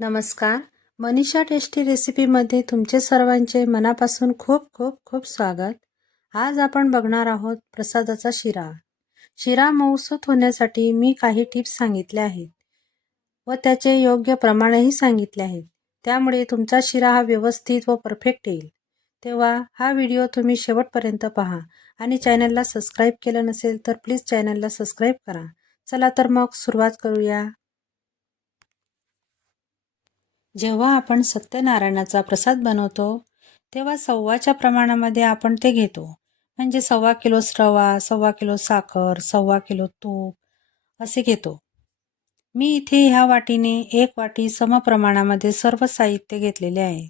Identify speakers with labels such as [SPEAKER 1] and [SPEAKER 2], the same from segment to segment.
[SPEAKER 1] नमस्कार. मनीषा टेस्टी रेसिपीमध्ये तुमचे सर्वांचे मनापासून खूप खूप खूप स्वागत. आज आपण बघणार आहोत प्रसादाचा शिरा. शिरा मऊसूत होण्यासाठी मी काही टिप्स सांगितल्या आहेत व त्याचे योग्य प्रमाणही सांगितले आहेत. त्यामुळे तुमचा शिरा हा व्यवस्थित व परफेक्ट येईल. तेव्हा हा व्हिडिओ तुम्ही शेवटपर्यंत पहा आणि चॅनलला सबस्क्राईब केलं नसेल तर प्लीज चॅनलला सबस्क्राईब करा. चला तर मग सुरुवात करूया. जेव्हा आपण सत्यनारायणाचा प्रसाद बनवतो तेव्हा सव्वाच्या प्रमाणामध्ये आपण ते घेतो. म्हणजे सव्वा किलो रवा सव्वा किलो साखर सव्वा किलो तूप असे घेतो. मी इथे ह्या वाटीने एक वाटी समप्रमाणामध्ये सर्व साहित्य घेतलेले आहे.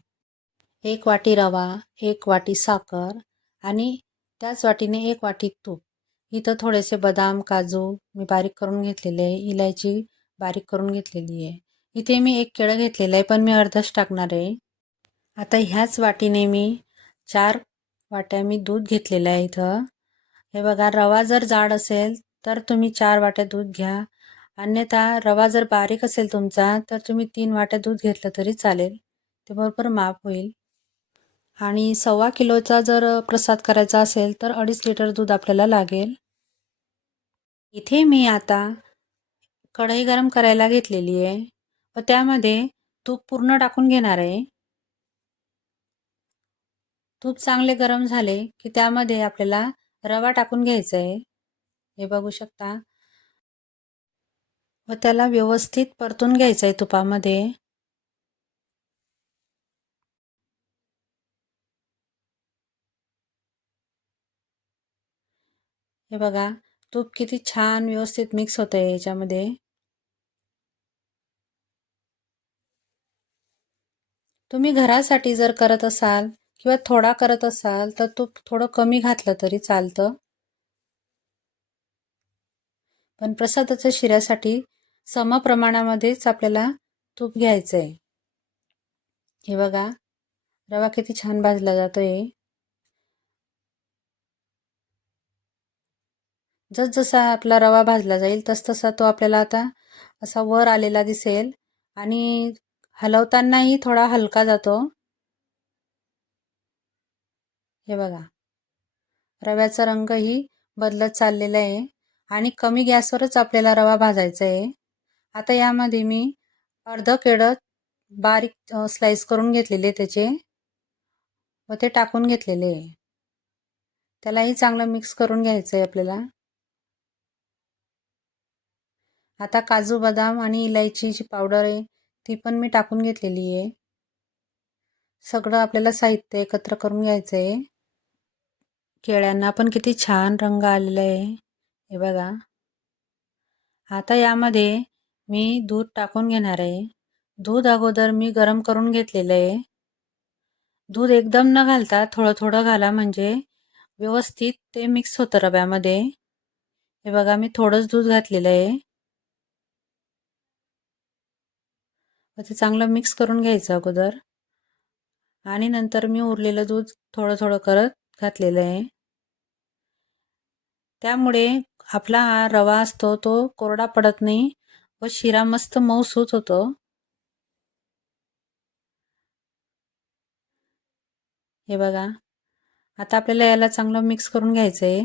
[SPEAKER 1] एक वाटी रवा एक वाटी साखर आणि त्याच वाटीने एक वाटी तूप. इथं थोडेसे बदाम काजू मी बारीक करून घेतलेले आहे. इलायची बारीक करून घेतलेली आहे. इथे मी एक केळं घेतलेलं आहे पण मी अर्धच टाकणार आहे. आता ह्याच वाटीने मी चार वाट्या मी दूध घेतलेलं आहे इथं. हे बघा रवा जर जाड असेल तर तुम्ही चार वाट्या दूध घ्या. अन्यथा रवा जर बारीक असेल तुमचा तर तुम्ही तीन वाट्या दूध घेतलं तरी चालेल. ते बरोबर माप होईल. आणि सव्वा किलोचा जर प्रसाद करायचा असेल तर अडीच लिटर दूध आपल्याला लागेल. इथे मी आता कढई गरम करायला घेतलेली आहे. व त्यामध्ये तूप पूर्ण टाकून घेणार आहे. तूप चांगले गरम झाले की त्यामध्ये आपल्याला रवा टाकून घ्यायचा आहे. हे बघू शकता. व त्याला व्यवस्थित परतून घ्यायचं आहे तुपामध्ये. हे बघा तूप किती छान व्यवस्थित मिक्स होतं आहे याच्यामध्ये. तुम्ही घरासाठी जर करत असाल किंवा थोडा करत असाल तर तूप थोडं कमी घातलं तरी चालतं. पण प्रसादाच्या शिऱ्यासाठी समप्रमाणामध्येच आपल्याला तूप घ्यायचं आहे हे बघा रवा किती छान भाजला जातोय. जसजसा आपला रवा भाजला जाईल तसतसा तो आपल्याला आता असा वर आलेला दिसेल आणि हलवतानाही थोडा हलका जातो. हे बघा. रव्याचा रंगही बदलत चाललेला आहे आणि कमी गॅसवरच आपल्याला रवा भाजायचा आहे. आता यामध्ये मी अर्ध केळं बारीक स्लाइस करून घेतलेले त्याचे. व ते टाकून घेतलेले आहे. त्यालाही चांगलं मिक्स करून घ्यायचं आहे आपल्याला. आता काजू बदाम आणि इलायचीची पावडर आहे. ती पण मी टाकून घेतलेली आहे. सगळं आपल्याला साहित्य एकत्र करून घ्यायचं आहे केळ्यांना पण किती छान रंग आलेला आहे. हे बघा. आता यामध्ये मी दूध टाकून घेणार आहे. दूध अगोदर मी गरम करून घेतलेलं आहे. दूध एकदम न घालता थोडं थोडं घाला म्हणजे व्यवस्थित ते मिक्स होतं रव्यामध्ये. हे बघा मी थोडंच दूध घातलेलं आहे. ते चांगलं मिक्स करून घ्यायचं अगोदर. आणि नंतर मी उरलेलं दूध थोडं थोडं करत घातलेलं आहे. त्यामुळे आपला हा रवा असतो तो कोरडा पडत नाही व शिरा मस्त मऊसूत होतो हे बघा. आता आपल्याला याला चांगलं मिक्स करून घ्यायचं आहे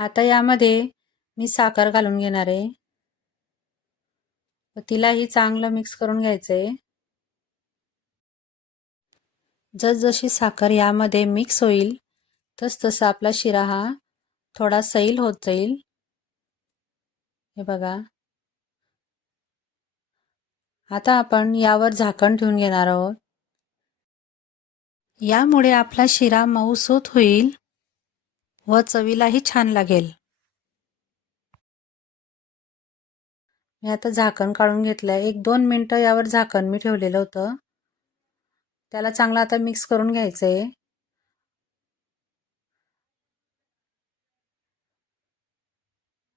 [SPEAKER 1] आता यामध्ये मी साखर घालून घेणार आहे. तिलाही चांगलं मिक्स करून घ्यायचं आहे जसजशी साखर यामध्ये मिक्स होईल तसतसा आपला शिरा हा थोडा सैल होत जाईल. हे बघा. आता आपण यावर झाकण ठेवून घेणार आहोत. यामुळे आपला शिरा मऊसूत होईल. व चवीलाही छान लागेल. मी आता झाकण काढून घेतलं आहे एक दोन मिनटं यावर झाकण मी ठेवलेलं होतं. त्याला चांगलं आता मिक्स करून घ्यायचं आहे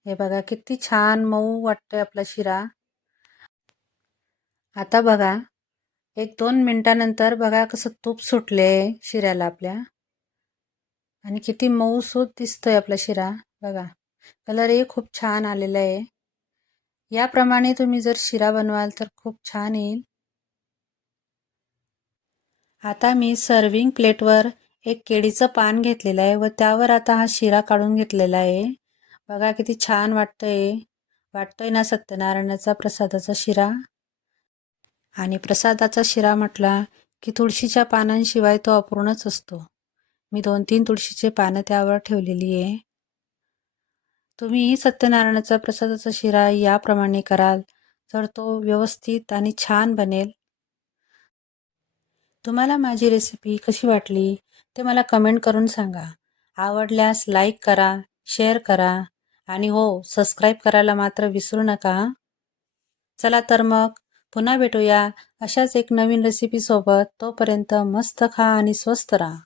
[SPEAKER 1] हे बघा किती छान मऊ वाटतंय आपला शिरा. आता बघा एक दोन मिनटानंतर बघा कसं तूप सुटले शिऱ्याला आपल्या. आणि किती मऊसूत दिसतोय आपला शिरा. बघा कलरही खूप छान आलेला आहे. याप्रमाणे तुम्ही जर शिरा बनवाल तर खूप छान येईल. आता मी सर्विंग प्लेटवर एक केळीचं पान घेतलेलं आहे व त्यावर आता हा शिरा काढून घेतलेला आहे. बघा किती छान वाटतंय. वाटतोय ना सत्यनारायणाचा प्रसादाचा शिरा? आणि प्रसादाचा शिरा म्हटला की तुळशीच्या पानांशिवाय तो अपूर्णच असतो. मी दोन तीन तुळशीचे पानं त्यावर ठेवलेली आहे. तुम्ही सत्यनारायणाचा प्रसादाचा शिरा याप्रमाणे कराल तर तो व्यवस्थित आणि छान बनेल. तुम्हाला माझी रेसिपी कशी वाटली ते मला कमेंट करून सांगा. आवडल्यास लाईक करा शेअर करा आणि हो सबस्क्राईब करायला मात्र विसरू नका. चला तर मग पुन्हा भेटूया. अशाच एक नवीन रेसिपीसोबत तोपर्यंत मस्त खा आणि स्वस्त राहा.